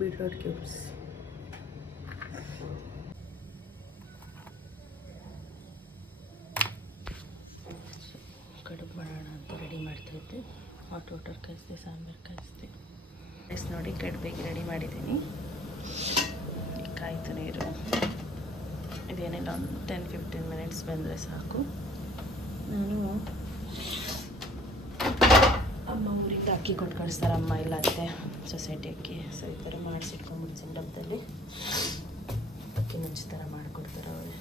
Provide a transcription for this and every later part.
Beetroot cubes. ಕಡುಬು ಮಾಡೋಣ ಅಂತ ರೆಡಿ ಮಾಡ್ತಾಯಿದ್ದೆ. ಹಾಟ್ ವಾಟರ್ ಕಾಯಿಸ್ದೆ, ಸಾಂಬಾರು ಕಾಯಿಸ್ದೆ. ರೈಸ್ ನೋಡಿ ಕಡುಬಿಗೆ ರೆಡಿ ಮಾಡಿದ್ದೀನಿ. ಈಗ ಕಾಯ್ತು ನೀರು. ಇದೇನಿಲ್ಲ, ಒಂದು 10-15 ಮಿನಿಟ್ಸ್ ಬಂದರೆ ಸಾಕು. ನಾನು ಅಮ್ಮ ಊರಿಗೆ ಅಕ್ಕಿ ಕೊಟ್ಟು ಕಳಿಸ್ತಾರೆ, ಅಮ್ಮ ಇಲ್ಲ ಅತ್ತೆ ಸೊಸೈಟಿ ಅಕ್ಕಿ. ಸೊ ಈ ಥರ ಮಾಡಿಸಿಟ್ಕೊಂಡ್ಬಿಡ್ತೀನಿ ಡಬ್ಬದಲ್ಲಿ. ಅಕ್ಕಿ ಮುಂಚೆ ಥರ ಮಾಡಿಕೊಡ್ತಾರೆ ಅವರು.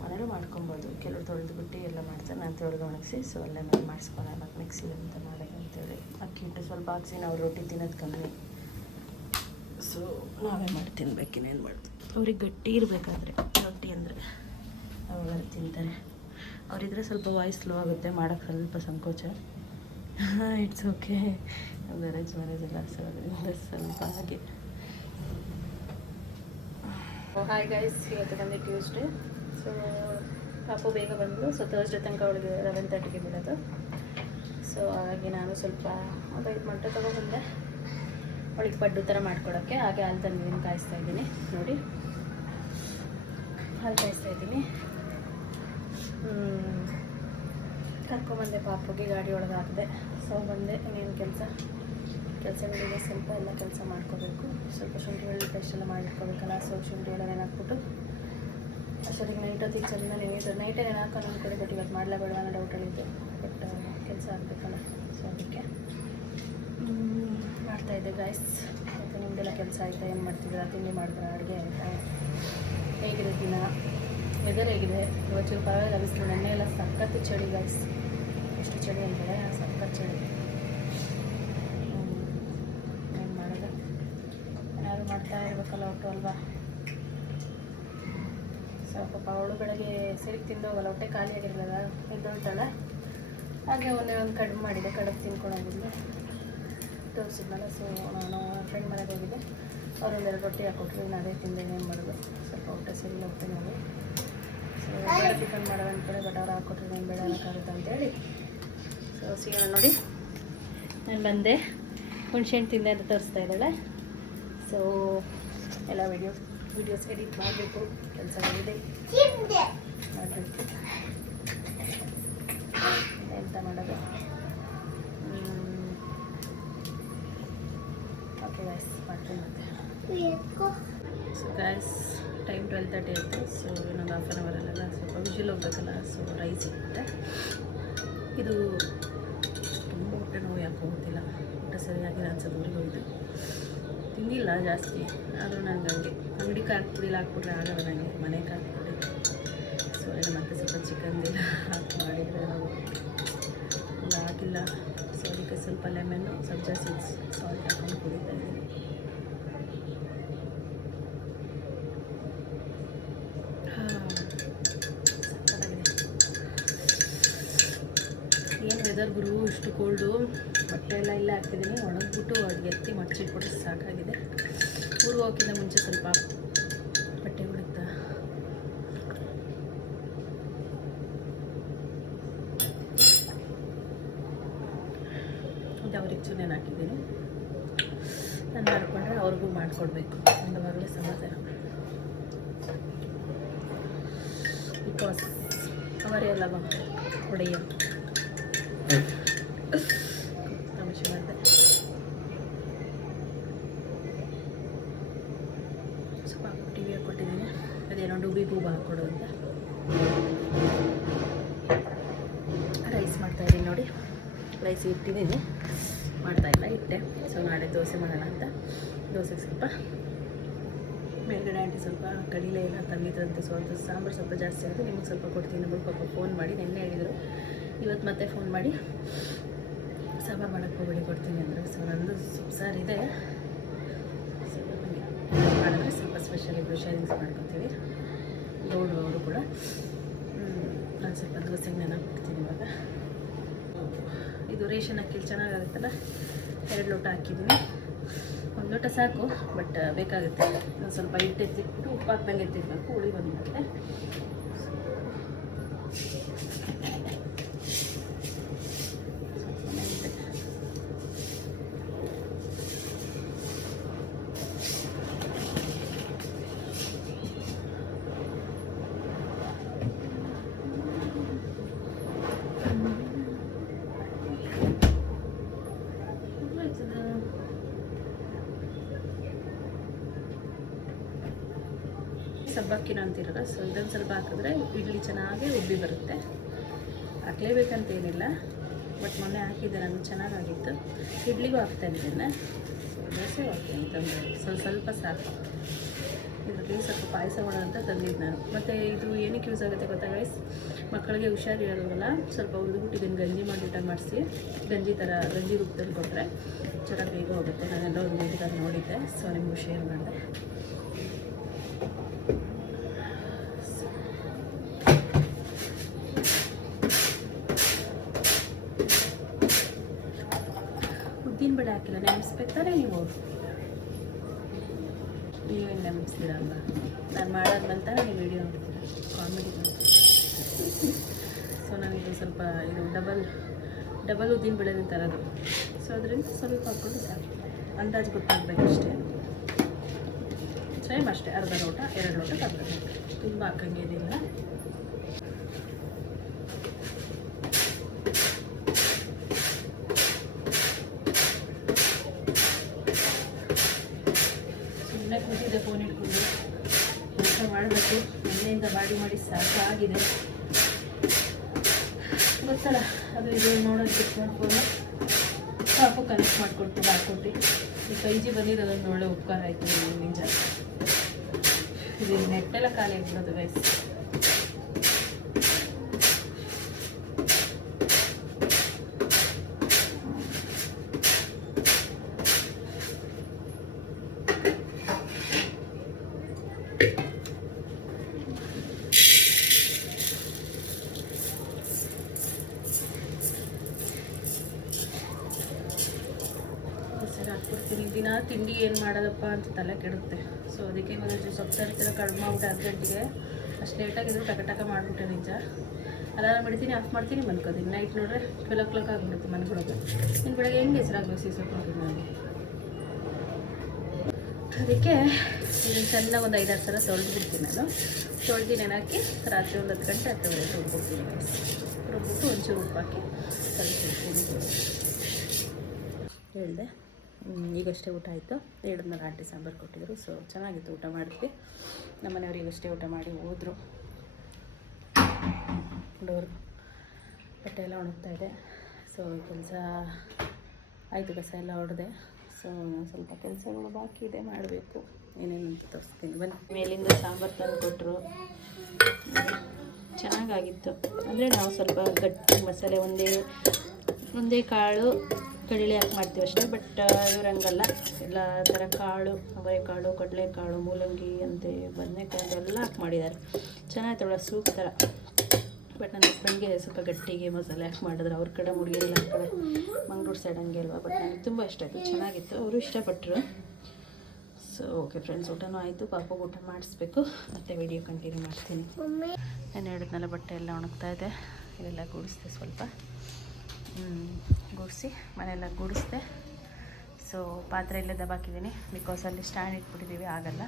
ಮನೇಲೂ ಮಾಡ್ಕೊಬೋದು, ಕೆಲವರು ತೊಳೆದ್ಬಿಟ್ಟು ಎಲ್ಲ ಮಾಡ್ತಾರೆ. ನಾನು ತೊಳೆದು ಒಣಗಿಸಿ, ಸೊ ಅಲ್ಲೇ ನಾನು ಮಾಡಿಸ್ಕೊಳ್ಳೋಣ ಮತ್ತು ಮಿಕ್ಸಿಲಿ ಅಂತ ಮಾಡಿ ಅಂತೇಳಿ. ಅಕ್ಕಿ ಹಿಟ್ಟು ಸ್ವಲ್ಪ ಹಾಕ್ಸಿ, ನಾವು ರೊಟ್ಟಿ ತಿನ್ನೋದು ಕಮ್ಮಿ, ಸೊ ನಾವೇ ಮಾಡಿ ತಿನ್ಬೇಕಿನ್ನೇನು ಮಾಡ್ತೀವಿ. ಅವ್ರಿಗೆ ಗಟ್ಟಿ ಇರಬೇಕಾದ್ರೆ ರೊಟ್ಟಿ ಅಂದರೆ ಅವಾಗ ತಿಂತಾರೆ. ಅವರಿದ್ರೆ ಸ್ವಲ್ಪ ವಾಯ್ಸ್ ಸ್ಲೋ ಆಗುತ್ತೆ, ಮಾಡೋಕ್ಕೆ ಸ್ವಲ್ಪ ಸಂಕೋಚ. ಇಟ್ಸ್ ಓಕೆ, ಮ್ಯಾರೇಜ್ ಎಲ್ಲ ಸೋದ್ರಿಂದ ಸ್ವಲ್ಪ ಹಾಗೆ. ಹಾಯ್ ಗೈಸ್, ಇವತ್ತು ಬಂದು ಟ್ಯೂಸ್ಡೇ. ಸೊ ಪಾಪು ಬೇಗ ಬಂದು, ಸೊ ಥರ್ಸ್ಡೇ ತನಕ ಅವಳಿಗೆ 11:30ಗೆ ಬಿಡೋದು. ಸೊ ಹಾಗಾಗಿ ನಾನು ಸ್ವಲ್ಪ ಒಂದು 5 ಮೊಟ್ಟೆ ತೊಗೊಬಂದೆ ಅವಳಿಗೆ ಪಡ್ಡು ಥರ ಮಾಡ್ಕೊಡೋಕ್ಕೆ. ಹಾಗೆ ಹಾಲು ತಂದಿದ್ದೀನಿ, ಕಾಯಿಸ್ತಾ ಇದ್ದೀನಿ ನೋಡಿ. ಹಾಲು ಕಾಯಿಸ್ತಾ ಇದ್ದೀನಿ. ಕರ್ಕೊಂಬಂದೆ ಪಾಪುಗೆ, ಗಾಡಿ ಒಳಗೆ ಹಾಕಿದೆ. ಸೊ ಬಂದೆ, ಇನ್ನೇನು ಕೆಲಸಗಳಿಗೆ ಸ್ವಲ್ಪ ಎಲ್ಲ ಕೆಲಸ ಮಾಡ್ಕೋಬೇಕು. ಸ್ವಲ್ಪ ಶುಂಠಿ ಬೆಳ್ಳುಳ್ಳಿ ಪೇಸ್ಟ್ ಎಲ್ಲ ಮಾಡಿಟ್ಕೋಬೇಕಲ್ಲ. ಸೊ ಶುಂಠಿ ಎಲ್ಲ ನೆನಾಕ್ಬಿಟ್ಟು ಅಷ್ಟೊತ್ತಿಗೆ ನೈಟ್ ಹೊತ್ತಿಗೆ ಚೆಂದ ನೈಟೇ ನೆನಾಕೊಂಡು ಒಂದು ಕಡೆ. ಬಟ್ ಇವತ್ತು ಮಾಡಲೇಬೇಡ ಅನ್ನೋ ಡೌಟಲ್ಲಿದ್ದು, ಬಟ್ ಕೆಲಸ ಆಗಬೇಕಲ್ಲ. ಸೊ ಅದಕ್ಕೆ ಮಾಡ್ತಾಯಿದ್ದೆ ಗಾಯ್ಸ್. ಮತ್ತು ನಿಮ್ಮದೆಲ್ಲ ಕೆಲಸ ಆಯಿತಾ? ಏನು ಮಾಡ್ತಿದ್ದೀರಾ? ತಿಂಡಿ ಮಾಡಿದ್ರೆ ಅಡುಗೆ ಆಯಿತಾ? ಹೇಗಿದೆ ದಿನ? ವೆದರ್ ಹೇಗಿದೆ? ಇವತ್ತು ಪರವಾಗಿಲ್ಲ, ಬಿಸಿಲು. ನೆನ್ನೆ ಎಲ್ಲ ಸಖತ್ತು ಚಳಿ ಗಾಯ್ಸ್. ಎಷ್ಟು ಚಳಿ ಅಂದರೆ ಸಖತ್ತು ಚಳಿ. ಏನು ಮಾಡೋದು, ಏನಾದ್ರು ಮಾಡ್ತಾ ಇರಬೇಕಲ್ಲ ಒಟ್ಟು ಅಲ್ವಾ. ಸ್ವಲ್ಪ ಅವಳು ಬೆಳಗ್ಗೆ ಸರಿಗೆ ತಿಂದೋಗಲ್ಲ, ಹೊಟ್ಟೆ ಖಾಲಿ ಆಗಿರಲಿಲ್ಲ, ಎದ್ದೊಳ್ತಾಳೆ. ಹಾಗೆ ಒಂದು ಕಡುಬು ಮಾಡಿದೆ, ಕಡುಬು ತಿನ್ಕೊಂಡೋಗಿದ್ದೆ, ತೋರಿಸಿದ್ನಲ್ಲ. ಸೊ ನಾನು ಫ್ರೆಂಡ್ ಮನೆಗೆ ಹೋಗಿದ್ದೆ, ಅವರೊಂದೆರಡು ರೊಟ್ಟಿ ಹಾಕೊಟ್ರು, ಇನ್ನು ಅದೇ ತಿಂದೆ. ಏನು ಮಾಡೋದು, ಸ್ವಲ್ಪ ಹೊಟ್ಟೆ ಸರಿ ಹೋಗ್ತೀನಿ ನಾವು. ಸೊ ಬೇಡ ಚಿಕನ್ ಮಾಡೋದು ಅಂದ್ಕೊಳ್ಳಿ, ಬಟ್ ಅವ್ರು ಹಾಕೊಟ್ರು ಏನು ಬೇಡ ಅನ್ನೋಕ್ಕಾಗುತ್ತೆ ಅಂತೇಳಿ. ಸೊ ಸಿಗೋಣ ನೋಡಿ. ನಾನು ಬಂದೆ, ಹುಣ್ಸೆಹಣ್ಣು ತಿಂದೆ ಅಂತ ತೋರಿಸ್ತಾ ಇದ್ದಾಳೆ. ಸೊ ಎಲ್ಲ ವೀಡಿಯೋಸ್ ಎಡಿಟ್ ಮಾಡಬೇಕು, ಕೆಲಸಗಳಿದೆ ಮಾಡಬೇಕು. ಎಂತ ಮಾಡೋದು. ಓಕೆ ಗಾಯ್ಸ್, ಮಾಡ್ತೀನಿ ಮತ್ತೆ. ಸೊ ಗಾಯ್ಸ್, ಟೈಮ್ 12:30 ಆಯಿತು. ಸೊ ಇನ್ನೊಂದು ಹಾಫ್ ಆನ್ ಅವರಲ್ಲೆಲ್ಲ ಸ್ವಲ್ಪ ವಿಜಿಲ್ ಹೋಗ್ಬೇಕಲ್ಲ. ಸೊ ರೈಸ್ ಇರುತ್ತೆ. ಇದು ತುಂಬ ಹೊಟ್ಟೆ ನೋವು ಯಾಕೋ ಗೊತ್ತಿಲ್ಲ, ಊಟ ಸರಿಯಾಗಿಲ್ಲ ಅನ್ಸೋದು. ಊರಿಗೆ ಹೋಗಿದ್ದು ತಿಂದಿಲ್ಲ ಜಾಸ್ತಿ, ಆದರೂ ನನಗೆ ಹಂಗೆ ಅಂಗಡಿ ಖಾರಪುಡಿಲಿ ಹಾಕ್ಬಿಟ್ರೆ ಆಗಲ್ಲ ನನಗೆ, ಮನೆ ಖಾರಪುಡಿ. ಸೊ ಎಲ್ಲ ಮತ್ತೆ ಸ್ವಲ್ಪ ಚಿಕನ್ದೆಲ್ಲ ಹಾಕಿ ಮಾಡಿದರೆ ನಾವು ಹಾಕಿಲ್ಲ. ಸೊ ಅದಕ್ಕೆ ಸ್ವಲ್ಪ ಲೆಮನ್ನು, ಸಬ್ಜಾ ಸೀಡ್ಸ್, ಸಾಲ್ಟ್ ಹಾಕೊಂಡು ಕುಡಿತಾ ಇದ್ದೀನಿ. ಏನು ವೆದರ್ ಗುರು, ಇಷ್ಟು ಕೋಲ್ಡು. ಬಟ್ಟೆ ಎಲ್ಲ ಇಲ್ಲೇ ಹಾಕ್ತಿದ್ದೀನಿ, ಒಣಗಿಬಿಟ್ಟು ಅಡುಗೆ ಎತ್ತಿ ಮಡಚಿಟ್ಬಿಟ್ಟು ಸಾಕಾಗಿದೆ. ಊರಿಗೆ ಹೋಗೋಕ್ಕಿಂತ ಮುಂಚೆ ಸ್ವಲ್ಪ ಬಟ್ಟೆ ಹುಡುಕ್ತಾ. ಇದು ಅವ್ರಿಗೆ ಚೂನೇನು ಹಾಕಿದ್ದೀನಿ. ನಾನು ಮಾಡಿಕೊಂಡ್ರೆ ಅವ್ರಿಗೂ ಮಾಡಿಕೊಡ್ಬೇಕು, ಒಂದವಾಗಲೇ ಸಮಾಧಾನ. ಬಿಕಾಸ್ ಅವರೇ ಅಲ್ಲ ಹೊಡೆಯ ತಮಾಷೆ ಮಾಡಿದೆ. ಸ್ವಲ್ಪ ಟಿವಿ ಹಾಕ್ಕೊಟ್ಟಿದ್ದೀನಿ, ಅದೇನೋ ಡೂಬಿ ಬೂಬ ಹಾಕ್ಕೊಡು ಅಂತ. ರೈಸ್ ಮಾಡ್ತಾಯಿದ್ದೀನಿ ನೋಡಿ ರೈಸ್ ಇಟ್ಟಿದ್ದೀನಿ, ಮಾಡ್ತಾಯಿಲ್ಲ ಇಟ್ಟೆ. ಸೊ ನಾಳೆ ದೋಸೆ ಮಾಡೋಣ ಅಂತ. ದೋಸೆಗೆ ಸ್ವಲ್ಪ ಮೇಲ್ಗಡೆ ಆಂಟಿ ಸ್ವಲ್ಪ ಕಡಲೆ ಎಲ್ಲ ತಂದಿದ್ರಂತೆ. ಸೊ ಅದು ಸಾಂಬಾರು ಸ್ವಲ್ಪ ಜಾಸ್ತಿ ಆಗುತ್ತೆ, ನಿಮಗೆ ಸ್ವಲ್ಪ ಕೊಡ್ತೀನಿ ಅಂದ್ಬಿಟ್ಟು ಪಾಪ ಫೋನ್ ಮಾಡಿ ನೆನ್ನೆ ಹೇಳಿದರು. ಇವತ್ತು ಮತ್ತೆ ಫೋನ್ ಮಾಡಿ ಸಾಂಬಾರು ಮಾಡೋಕ್ಕೆ ಹೋಗ್ಬೇಡಿ ಕೊಡ್ತೀನಿ ಅಂದರು. ಸೊ ನಂದು ಸಾರು ಇದೆ, ಮಾಡಿದ್ರೆ ಸ್ವಲ್ಪ ಸ್ಪೆಷಲ್ ಇಬ್ಬರು ಶೇರಿಂಗ್ಸ್ ಮಾಡ್ಕೊತೀವಿ. ಗೌಡು ಅವರು ಕೂಡ. ನಾನು ಸ್ವಲ್ಪ ದೋಸೆಗೆ ನೆನಪಿಡ್ತೀನಿ ಇವಾಗ. ಇದು ರೇಷನ್ ಅಕ್ಕಿ ಚೆನ್ನಾಗಾಗುತ್ತಲ್ಲ, 2 ಲೋಟ ಹಾಕಿದ್ದೀನಿ. 1 ಲೋಟ ಸಾಕು, ಬಟ್ ಬೇಕಾಗುತ್ತೆ. ಒಂದು ಸ್ವಲ್ಪ ಹಿಟ್ಟು ಎತ್ತಿಟ್ಬಿಟ್ಟು ಉಪ್ಪು ಹಾಕ್ದಂಗೆ ಎತ್ತಿಡ್ಬೇಕು, ಹುಳಿ ಬಂದ್ಬಿಡುತ್ತೆ. ಸಬ್ಬಕ್ಕಿನ ಅಂತಿರಲ್ಲ, ಸೊ ಇದನ್ನು ಸ್ವಲ್ಪ ಹಾಕಿದ್ರೆ ಇಡ್ಲಿ ಚೆನ್ನಾಗಿ ಉಬ್ಬಿ ಬರುತ್ತೆ. ಹಾಕಲೇಬೇಕಂತೇನಿಲ್ಲ, ಬಟ್ ಮೊನ್ನೆ ಹಾಕಿದ್ದೆ ನಾನು, ಚೆನ್ನಾಗಾಗಿತ್ತು. ಇಡ್ಲಿಗೂ ಹಾಕ್ತೇನೆ ಇದನ್ನು, ದೋಸೆ ಹಾಕ್ತೇನೆ ತಂದು ಸ್ವಲ್ಪ ಸಾಕು. ಇದರಲ್ಲಿ ಸ್ವಲ್ಪ ಪಾಯಸ ಮಾಡೋಣ ಅಂತ ತಂದಿದ್ದು ನಾನು. ಮತ್ತು ಇದು ಏನಕ್ಕೆ ಯೂಸ್ ಆಗುತ್ತೆ ಗೊತ್ತಾ ಗೈಸ್, ಮಕ್ಕಳಿಗೆ ಹುಷಾರಿರೋಲ್ಲ, ಸ್ವಲ್ಪ ಹುರಿದ್ಬಿಟ್ಟು ಇದನ್ನು ಗಂಜಿ ಮಾಡಿ ಮಾಡಿಸಿ ಗಂಜಿ ರೂಪದಲ್ಲಿ ಕೊಟ್ಟರೆ ಚೆನ್ನಾಗಿ ಬೇಗ ಹೋಗುತ್ತೆ. ನಾನೆಲ್ಲ ಒಂದು ವಿಡಿಯೋದಲ್ಲಿ ನೋಡಿದ್ದೆ, ಸೊ ನಿಮಗೂ ಶೇರ್ ಮಾಡಿದೆ. ಉದ್ದಿನ ಬೇಳೆ ಹಾಕಿಲ್ಲ, ನೆನೆಸ್ಬೇಕಾದ್ರೆ ನೀವೇನು ನೆನೆಸ್ತೀರ ಅಲ್ಲ, ನಾನು ಮಾಡೋದ್ಮಂತ ನೀವು ವಿಡಿಯೋ ನೋಡ್ತೀರ, ಕಾಮಿಡಿ ಮಾಡ್ತೀರ. ಸೊ ನನಗೆ ಸ್ವಲ್ಪ ಇದು ಡಬಲ್ ಉದ್ದಿನ ಬೇಳೆ ತರೋದು, ಸೊ ಅದರಿಂದ ಸ್ವಲ್ಪ ಹಾಕ್ಕೊಂಡು ಸಾಕು, ಅಂದಾಜು ಗೊತ್ತಾಗಬೇಕಷ್ಟೇ. ಸೇಮ್ ಅಷ್ಟೇ, ಅರ್ಧ ಲೋಟ 2 ಲೋಟ ಅರ್ಧ ಲೋಟ, ತುಂಬ ಹಾಕಂಗೆ ಇದಿಲ್ಲ. ಸುಮ್ಮನೆ ಕೂತಿದ್ದೆ ಫೋನ್ ಇಟ್ಕೊಂಡು, ಊಟ ಮಾಡಬೇಕು. ಮನೆಯಿಂದ ಮಾಡಿ ಸಾಕಾಗಿದೆ, ಗೊತ್ತಲ್ಲ ಅದು ಇದು ನೋಡೋದು ಬಿಟ್ಟು ಫೋನು ಪಾಪು ಕನೆಕ್ಟ್ ಮಾಡಿಕೊಡ್ತೀನಿ ಹಾಕ್ಕೊಟ್ಟು. ಈ 5G ಬಂದಿರೋದೊಂದು ಒಳ್ಳೆ ಉಪಕಾರ ಆಯಿತು ನಿಜ. ಇದು ನೆಟ್ಟೆಲ್ಲ ಖಾಲಿ ಆಗಿಬಿಡೋದು ಗೈಸ್. ಹಾಕ್ಬಿಡ್ತೀನಿ. ದಿನ ತಿಂಡಿ ಏನು ಮಾಡೋದಪ್ಪ ಅಂತ ತಲೆ ಕೆಡುತ್ತೆ. ಸೊ ಅದಕ್ಕೆ ಇವತ್ತು ಸ್ವಲ್ಪ ತರ್ತೀರ ಕಡಿಮೆ ಆಗ್ಬಿಟ್ಟು ಅರ್ಜೆಂಟಿಗೆ ಅಷ್ಟು ಲೇಟಾಗಿದ್ರು ಟಕ ಮಾಡಿಬಿಟ್ಟೆ ನಿಜ. ಅಲಾರಾಮ್ ಇಡ್ತೀನಿ, ಆಫ್ ಮಾಡ್ತೀನಿ, ಮನ್ಕೋತೀನಿ. ನೈಟ್ ನೋಡ್ರೆ 12 o'clock ಆಗಿಬಿಡುತ್ತೆ ಮನ್ಕೊಳೋದು. ಇನ್ನು ಬೆಳಗ್ಗೆ ಹೆಂಗೆ ಹೆಸರಾಗಬೇಕು ಸೀಸೋಕೊಂಡು ನಾನು. ಅದಕ್ಕೆ ಇದನ್ನು ಚೆನ್ನಾಗಿ ಒಂದು 5-6 ಸಲ ತೊಳೆದ್ಬಿಡ್ತೀನಿ ನಾನು. ತೊಳೆದು ನೆನಾಕಿ ರಾತ್ರಿ ಒಂದು 10 ಗಂಟೆ 10:30 ರುಬ್ಬಿಡ್ತೀನಿ. ರುಬ್ಬಿಟ್ಟು ಒಂಚೂರು ಉಪ್ಪು ಹಾಕಿ ಕಲಿಸಿಡ್ತೀನಿ. ಹೇಳಿದೆ ಈಗಷ್ಟೇ ಊಟ ಆಯಿತು. 2 ಆಂಟಿ ಸಾಂಬಾರು ಕೊಟ್ಟಿದ್ರು, ಸೊ ಚೆನ್ನಾಗಿತ್ತು, ಊಟ ಮಾಡಿದ್ವಿ. ನಮ್ಮ ಮನೆಯವ್ರು ಈಗಷ್ಟೇ ಊಟ ಮಾಡಿ ಹೋದರು. ಡೋರ್ ಬಟ್ಟೆ ಎಲ್ಲ ಒಣಗ್ತಾ ಇದೆ. ಸೊ ಕೆಲಸ ಆಯಿತು, ಕಸ ಎಲ್ಲ ಹೊಡೆದೆ. ಸೊ ಸ್ವಲ್ಪ ಕೆಲಸಗಳು ಬಾಕಿ ಇದೆ, ಮಾಡಬೇಕು. ಏನೇನು ಅಂತ ತೋರಿಸ್ತೀನಿ ಬನ್ನಿ. ಮೇಲಿಂದ ಸಾಂಬಾರು ತಂದು ಕೊಟ್ಟರು, ಚೆನ್ನಾಗಾಗಿತ್ತು. ಅಂದರೆ ನಾವು ಸ್ವಲ್ಪ ಗಟ್ಟಿ ಮಸಾಲೆ ಒಂದೇ ಕಾಳು ಕಡಲೆ ಹಾಕಿ ಮಾಡ್ತೀವಿ ಅಷ್ಟೇ. ಬಟ್ ಇವ್ರಂಗಲ್ಲ, ಎಲ್ಲ ಥರ ಕಾಳು, ಅವರೆಕಾಳು, ಕಡಲೆಕಾಳು, ಮೂಲಂಗಿ ಅಂತೆ, ಬದನೆಕಾಳು ಎಲ್ಲ ಹಾಕಿ ಮಾಡಿದ್ದಾರೆ. ಚೆನ್ನಾಗಿತ್ತು, ಒಳ್ಳೆ ಸೂಪ್ ಥರ. ಬಟ್ ನನ್ನ ಹಸ್ಬೆಂಡ್ಗೆ ಸ್ವಲ್ಪ ಗಟ್ಟಿಗೆ ಮಸಾಲೆ ಹಾಕಿ ಮಾಡಿದ್ರು. ಅವ್ರ ಕಡೆ ಮುಡಿಗೆಲ್ಲ ಆ ಕಡೆ ಮಂಗ್ಳೂರು ಸೈಡ್ ಹಂಗೆ ಅಲ್ವಾ, ಬಟ್ ನನಗೆ ತುಂಬ ಇಷ್ಟ ಆಯಿತು, ಚೆನ್ನಾಗಿತ್ತು, ಅವರು ಇಷ್ಟಪಟ್ಟರು. ಸೊ ಓಕೆ ಫ್ರೆಂಡ್ಸ್, ಊಟನೂ ಆಯಿತು. ಪಾಪಗೆ ಊಟ ಮಾಡಿಸ್ಬೇಕು, ಮತ್ತು ವಿಡಿಯೋ ಕಂಟಿನ್ಯೂ ಮಾಡ್ತೀನಿ. ನಾನು ಹೇಳಿದ್ನಲ್ಲ ಬಟ್ಟೆ ಎಲ್ಲ ಒಣಗ್ತಾ ಇದೆ, ಇದೆಲ್ಲ ಗೂಡಿಸ್ದೆ ಸ್ವಲ್ಪ, ಗೂಡಿಸಿ ಮನೆಯೆಲ್ಲ ಗೂಡಿಸ್ದೆ. ಸೊ ಪಾತ್ರೆ ಇಲ್ಲೇ ದಬಾಕಿದ್ದೀನಿ, ಬಿಕಾಸ್ ಅಲ್ಲಿ ಸ್ಟ್ಯಾಂಡ್ ಇಟ್ಬಿಟ್ಟಿದ್ದೀವಿ, ಆಗಲ್ಲ.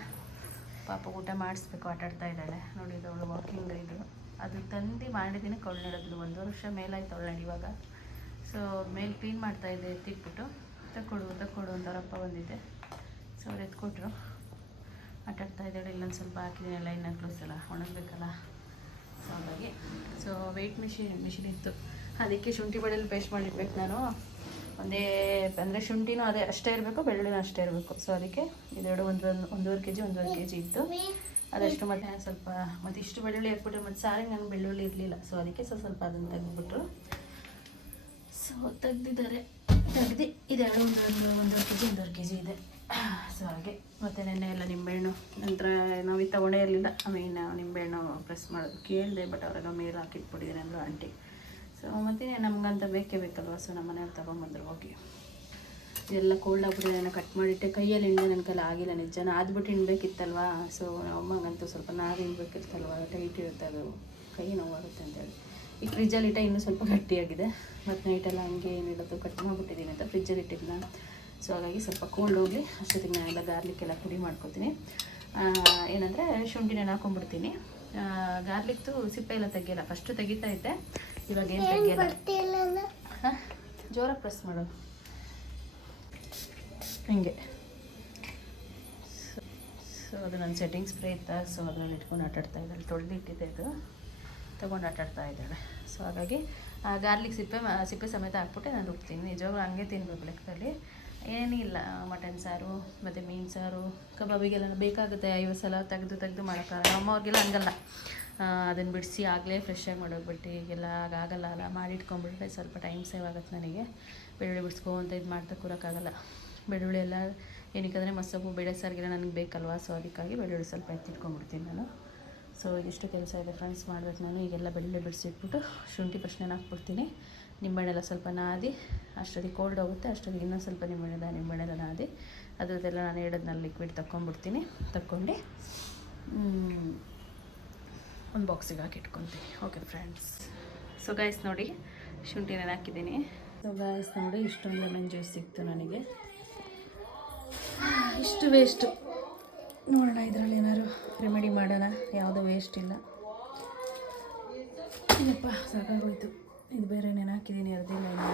ಪಾಪ ಊಟ ಮಾಡಿಸ್ಬೇಕು, ಆಟಾಡ್ತಾ ಇದ್ದಾಳೆ ನೋಡಿ. ಅವಳು ವಾಕಿಂಗ್ ಇದು ಅದು ತಂದು ಮಾಡಿದ್ದೀನಿ. ಅವಳು ನಡೆದ್ಲು 1 ವರ್ಷ ಮೇಲಾಯ್ತು ಅವಳು ನಡೆಯುವಾಗ. ಸೊ ಮೇಲೆ ಕ್ಲೀನ್ ಮಾಡ್ತಾಯಿದ್ದೆ, ಎತ್ತಿಟ್ಬಿಟ್ಟು ತಕ್ಕೊಡು ಅಂತ ಅವರಪ್ಪ ಬಂದಿದ್ದೆ. ಸೊ ಅವ್ರು ಎತ್ಕೊಟ್ರು, ಆಟಾಡ್ತಾ ಇದ್ದಾಳೆ. ಇಲ್ಲೊಂದು ಸ್ವಲ್ಪ ಹಾಕಿದ್ದೀನಿ, ಎಲ್ಲ ಇನ್ನೂ ಕ್ಲೋಸ್ ಎಲ್ಲ ಒಣಗಬೇಕಲ್ಲ, ಸೊ ಹಾಗಾಗಿ. ಸೊ ವೆಯ್ಟ್ ಮಿಷಿನ್ ಇತ್ತು, ಅದಕ್ಕೆ ಶುಂಠಿ ಬೆಳ್ಳುಳ್ಳಿ ಪೇಸ್ಟ್ ಮಾಡಿರ್ಬೇಕು ನಾನು. ಒಂದೇ ಅಂದರೆ ಶುಂಠಿನೂ ಅದೇ ಅಷ್ಟೇ ಇರಬೇಕು, ಬೆಳ್ಳುಳ್ಳಿನೂ ಅಷ್ಟೇ ಇರಬೇಕು. ಸೊ ಅದಕ್ಕೆ ಇದೆರಡು ಒಂದೂವರೆ ಕೆ ಜಿ ಇತ್ತು. ಅದಷ್ಟು ಮತ್ತೆ ಸ್ವಲ್ಪ ಮತ್ತು ಇಷ್ಟು ಬೆಳ್ಳುಳ್ಳಿ ಹಾಕ್ಬಿಟ್ರೆ ಮತ್ತು ಸಾರಿಗೆ ನನಗೆ ಬೆಳ್ಳುಳ್ಳಿ ಇರಲಿಲ್ಲ. ಸೊ ಅದಕ್ಕೆ ಸ್ವಲ್ಪ ಅದನ್ನು ತೆಗೆದುಬಿಟ್ರು. ಸೊ ತೆಗ್ದು ಇದೆರಡು ಒಂದೂವರೆ ಕೆ ಜಿ ಇದೆ. ಸೊ ಹಾಗೆ ಮತ್ತು ನೆನ್ನೆ ಎಲ್ಲ ನಿಂಬೆಹಣ್ಣು ನಂತರ ನಾವು ಇದು ತೊಗೊಂಡೇ ಇರಲಿಲ್ಲ. ನಿಂಬೆಹಣ್ಣು ಪ್ರೆಸ್ ಮಾಡೋದು ಕೇಳಿದೆ, ಬಟ್ ಅವ್ರಾಗ ಮೇಲ್ ಹಾಕಿಟ್ಬಿಟ್ಟಿದ್ದೀನಿ ಅಂದರು ಆಂಟಿ. ಸೊ ಮತ್ತು ನಮಗಂತ ಬೇಕಲ್ವ. ಸೊ ನಮ್ಮ ಮನೆಯವ್ರು ತೊಗೊಂಬಂದ್ರು ಹೋಗಿ. ಇದೆಲ್ಲ ಕೋಲ್ಡ್ ಆಗ್ಬಿಟ್ಟಿದೆ. ನಾನು ಕಟ್ ಮಾಡಿಟ್ಟೆ, ಕೈಯಲ್ಲಿ ಹಿಂಡೆ ನನ್ನ ಕೈಲಿ ಆಗಿಲ್ಲ ನಿಜ. ಆದ್ಬಿಟ್ಟು ಹಿಂಡ್ಬೇಕಿತ್ತಲ್ವ. ಸೊ ಅಮ್ಮಂಗಂತೂ ಸ್ವಲ್ಪ ನಾವು ಹಿಂಡ್ಬೇಕಿತ್ತಲ್ವ, ಟೈಟ್ ಇರುತ್ತೆ, ಅದು ಕೈ ನೋವಾಗುತ್ತೆ ಅಂತೇಳಿ ಈ ಫ್ರಿಜ್ಜಲ್ಲಿ ಇಟ್ಟೆ. ಇನ್ನೂ ಸ್ವಲ್ಪ ಗಟ್ಟಿಯಾಗಿದೆ. ಮತ್ತು ನೈಟೆಲ್ಲ ಹಂಗೆ ಏನಿಲ್ಲದು ಕಟ್ ಮಾಡಿಬಿಟ್ಟಿದ್ದೀನಿ ಅಂತ ಫ್ರಿಜ್ಜಲ್ಲಿ ಇಟ್ಟಿದ್ನ. ಸೊ ಹಾಗಾಗಿ ಸ್ವಲ್ಪ ಕೋಲ್ಡ್ ಹೋಗಲಿ ಅಷ್ಟೊತ್ತಿಗೆ ನಾನೆಲ್ಲ ಗಾರ್ಲಿಕ್ಕೆಲ್ಲ ಪುಡಿ ಮಾಡ್ಕೊತೀನಿ. ಏನಂದರೆ ಶುಂಠಿ ನೆನೆ ಹಾಕೊಂಡ್ಬಿಡ್ತೀನಿ. ಗಾರ್ಲಿಕ್ದು ಸಿಪ್ಪೆ ಎಲ್ಲ ತೆಗಿಯಲ್ಲ. ಫಸ್ಟು ತೆಗಿತಾ ಇದ್ದೆ, ಇವಾಗ ಏನು ತೆಗಿಯಲ್ಲ. ಹಾಂ, ಜೋರಾಗಿ ಪ್ರೆಸ್ ಮಾಡೋದು ಹಿಂಗೆ. ಸೊ ಅದು ನನ್ನ ಸೆಟ್ಟಿಂಗ್ ಸ್ಪ್ರೇ ಇತ್ತ. ಸೊ ಅದರಲ್ಲಿ ಇಟ್ಕೊಂಡು ಆಟಾಡ್ತಾ ಇದ್ದಾಳೆ. ತೊಳೆದಿಟ್ಟಿದ್ದೆ, ಅದು ತೊಗೊಂಡು ಆಟಾಡ್ತಾ ಇದ್ದಾಳೆ. ಸೊ ಹಾಗಾಗಿ ಗಾರ್ಲಿಕ್ ಸಿಪ್ಪೆ ಸಮೇತ ಹಾಕ್ಬಿಟ್ಟೆ ನಾನು ರುಬ್ತೀನಿ. ನಿಜವಾಗ್ಲೂ ಹಂಗೆ ತಿನ್ಬೇಕು ಲೆಕ್ಕದಲ್ಲಿ. ಏನಿಲ್ಲ, ಮಟನ್ ಸಾರು ಮತ್ತು ಮೀನು ಸಾರು ಕಬಾಬಿಗೆಲ್ಲ ಬೇಕಾಗುತ್ತೆ 50 ಸಲ ತೆಗೆದು ಮಾಡೋಕ್ಕಾಗಲ್ಲ. ಅಮ್ಮವ್ರಿಗೆಲ್ಲ ಹಂಗಲ್ಲ, ಅದನ್ನು ಬಿಡಿಸಿ ಆಗಲೇ ಫ್ರೆಶ್ಶಾಗಿ ಮಾಡೋಗ್ಬಿಟ್ಟು ಈಗೆಲ್ಲ ಆಗಲ್ಲ ಅಲ್ಲ. ಮಾಡಿಟ್ಕೊಂಡ್ಬಿಟ್ರೆ ಸ್ವಲ್ಪ ಟೈಮ್ ಸೇವ್ ಆಗುತ್ತೆ ನನಗೆ. ಬೆಳ್ಳುಳ್ಳಿ ಬಿಡಿಸ್ಕೊಂತ ಇದು ಮಾಡ್ತಾ ಕೂರೋಕ್ಕಾಗಲ್ಲ. ಬೆಳ್ಳುಳ್ಳಿ ಎಲ್ಲ ಏನಕ್ಕಂದರೆ ಮಸೊಪ್ಪು ಬೇಳೆ ಸಾರಿಗೆಲ್ಲ ನನಗೆ ಬೇಕಲ್ವ. ಸೊ ಅದಕ್ಕಾಗಿ ಬೆಳ್ಳುಳ್ಳಿ ಸ್ವಲ್ಪ ಎತ್ತಿಟ್ಕೊಂಡ್ಬಿಡ್ತೀನಿ ನಾನು. ಸೊ ಇದಿಷ್ಟು ಕೆಲಸ ಇದೆ ಫ್ರೆಂಡ್ಸ್ ಮಾಡಬೇಕು ನಾನು. ಈಗೆಲ್ಲ ಬೆಳ್ಳುಳ್ಳಿ ಬಿಡಿಸಿಟ್ಬಿಟ್ಟು ಶುಂಠಿ ಫಸ್ಟ್ ಹಾಕ್ಬಿಡ್ತೀನಿ. ನಿಂಬೆಹಣ್ಣೆಲ್ಲ ಸ್ವಲ್ಪ ನಾದಿ ಅಷ್ಟೊತ್ತಿಗೆ ಕೋಲ್ಡ್ ಹೋಗುತ್ತೆ. ಅಷ್ಟೊತ್ತಿಗೆ ಇನ್ನೂ ಸ್ವಲ್ಪ ನಿಂಬೆಹಣ್ಣೆಲ್ಲ ನಾದಿ ಅದರದ್ದೆಲ್ಲ ನಾನು ಹೇಳಿದ್ನಲ್ಲಿ ಲಿಕ್ವಿಡ್ ತಗೊಂಡು ಒಂದು ಬಾಕ್ಸಿಗೆ ಹಾಕಿ ಇಟ್ಕೊತೀನಿ. Okay friends. ಸೊ ಗೈಸ್ ನೋಡಿ, ಶುಂಠಿ ಹಾಕಿದ್ದೀನಿ. ಸೊ ಗೈಸ್ ನೋಡಿ, ಇಷ್ಟೊಂದು ಲೆಮನ್ ಜ್ಯೂಸ್ ಸಿಕ್ತು ನನಗೆ. ಇಷ್ಟು ವೇಸ್ಟು ನೋಡೋಣ, ಇದರಲ್ಲಿ ಏನಾದ್ರು ರೆಮಿಡಿ ಮಾಡೋಣ. ಯಾವುದೂ ವೇಸ್ಟ್ ಇಲ್ಲ. ಏನಪ್ಪ ಸಾಕಾಗೋಯ್ತು. ಇದು ಬೇರೆ ನೆನೆ ಹಾಕಿದ್ದೀನಿ, ಅರ್ದಿಲ್ಲ ಇಲ್ಲ.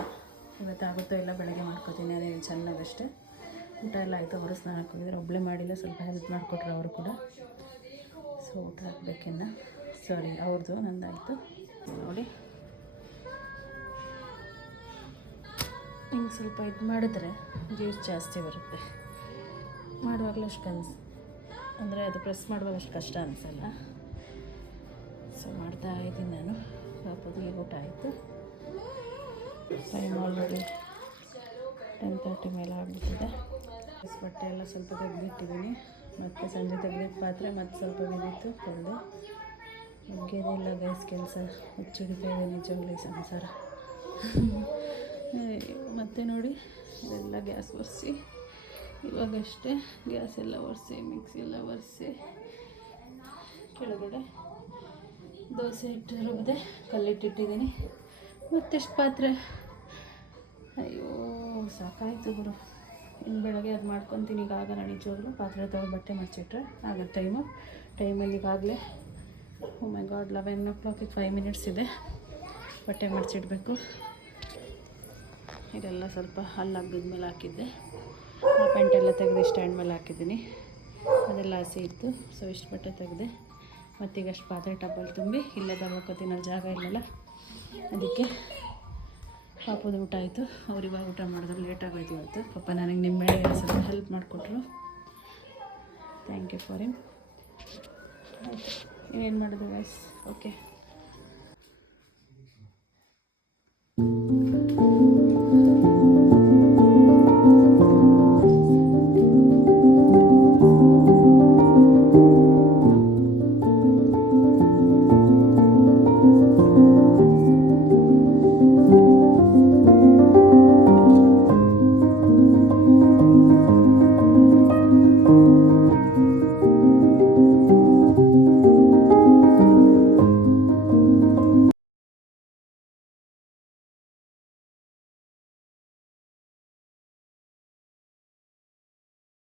ಇವತ್ತಾಗುತ್ತೋ ಇಲ್ಲ ಬೆಳಗ್ಗೆ ಮಾಡ್ಕೊತೀನಿ. ಅದೇನು ಚೆನ್ನಾಗಷ್ಟೇ. ಊಟ ಎಲ್ಲ ಆಯಿತು. ಅವರು ಸ್ನಾನ ಹಾಕಿದ್ರೆ ಒಬ್ಬಳೇ ಮಾಡಿಲ್ಲ, ಸ್ವಲ್ಪ ಹೆಲ್ಪ್ ಮಾಡಿಕೊಟ್ರು ಅವರು ಕೂಡ. ಸೊ ಊಟ ಹಾಕ್ಬೇಕಿನ್ನ. ಸಾರಿ, ಅವ್ರದ್ದು ನಂದಾಯಿತು. ನೋಡಿ ಹಿಂಗೆ ಸ್ವಲ್ಪ ಇದು ಮಾಡಿದ್ರೆ ಜ್ಯೂಸ್ ಜಾಸ್ತಿ ಬರುತ್ತೆ. ಮಾಡುವಾಗಲೂ ಅಷ್ಟು ಅಂದರೆ ಅದು ಪ್ರೆಸ್ ಮಾಡುವಾಗ ಅಷ್ಟು ಕಷ್ಟ ಅನಿಸಲ್ಲ. ಸೊ ಮಾಡ್ತಾ ಇದ್ದೀನಿ ನಾನು. ಪಾಪದಿಗೆ ಊಟ ಆಯಿತು. ಟೈಮ್ ಆಲ್ರೆಡಿ 10:30 ಮೇಲೆ ಆಗಿಬಿಟ್ಟಿದೆ. ಬಟ್ಟೆ ಎಲ್ಲ ಸ್ವಲ್ಪ ತೆಗೆದಿಟ್ಟಿದ್ದೀನಿ. ಮತ್ತು ಸಂಜೆ ತೆಗೆದಿದ್ದ ಪಾತ್ರೆ ಮತ್ತು ಸ್ವಲ್ಪ ಬಿದ್ದಿತ್ತು, ತೊಳೆದು. ಮುಗಿಯೋದಿಲ್ಲ ಗೈಸ್ ಕೆಲಸ. ಹುಚ್ಚಿಡಿತಾ ಇದೆ ನಿಜವಾಗ್ಲೂ ಸಂಸಾರ. ಮತ್ತು ನೋಡಿ, ಇದೆಲ್ಲ ಗ್ಯಾಸ್ ಒರೆಸಿ ಇವಾಗಷ್ಟೇ ಗ್ಯಾಸ್ ಎಲ್ಲ ಒರೆಸಿ ಮಿಕ್ಸಿ ಎಲ್ಲ ಒರೆಸಿ ಕೆಳಗಡೆ ದೋಸೆ ಹಿಟ್ಟು ರುಬ್ಬಿದೆ, ಕಲ್ಲಿಟ್ಟಿಟ್ಟಿದ್ದೀನಿ. ಮತ್ತೆಷ್ಟು ಪಾತ್ರೆ, ಅಯ್ಯೋ ಸಾಕಾಯಿತು ಬಿಡು. ಇನ್ನು ಬೆಳಗ್ಗೆ ಅದು ಮಾಡ್ಕೊತೀನಿ. ಈಗ ಆಗಲ್ಲ ನಿಜವಾಗ್ಲೂ. ಪಾತ್ರೆ ತೊಗೊಂಡು ಬಟ್ಟೆ ಮಚ್ಚಿಟ್ರೆ ಆಗುತ್ತೆ ಟೈಮಲ್ಲಿ. ಈಗಾಗಲೇ ಮೈ ಗಾಡ್ 11 o'clock, 5 minutes ಇದೆ. ಬಟ್ಟೆ ಮಡ್ಚಿಡಬೇಕು. ಇದೆಲ್ಲ ಸ್ವಲ್ಪ ಹಲ್ಲಾಗಿದ್ದ ಮೇಲೆ ಹಾಕಿದ್ದೆ. ಆ ಪ್ಯಾಂಟೆಲ್ಲ ತೆಗೆದು ಸ್ಟ್ಯಾಂಡ್ ಮೇಲೆ ಹಾಕಿದ್ದೀನಿ. ಅದೆಲ್ಲ ಹಸಿ ಇತ್ತು. ಸೊ ಇಷ್ಟು ಬಟ್ಟೆ ತೆಗೆದೆ. ಮತ್ತೀಗ ಅಷ್ಟು ಪಾತ್ರೆ ಟಬ್ಬಲ್ಲಿ ತುಂಬಿ ಇಲ್ಲೇ ತಗೋತೀನಿ. ಅಲ್ಲಿ ಜಾಗ ಇಲ್ಲಲ್ಲ, ಅದಕ್ಕೆ. ಪಾಪದ ಊಟ ಆಯಿತು. ಅವ್ರು ಇವಾಗ ಊಟ ಮಾಡಿದ್ರೆ ಲೇಟಾಗೋಯ್ತು ಇವತ್ತು. ಪಾಪ ನನಗೆ ನಿಂಬೆಹಣ್ಣು ಸ್ವಲ್ಪ ಹೆಲ್ಪ್ ಮಾಡಿಕೊಟ್ರು. Thank you for him. ಆಯಿತು, ಇನ್ನೇನು ಮಾಡೋದು ಗೈಸ್. ಓಕೆ.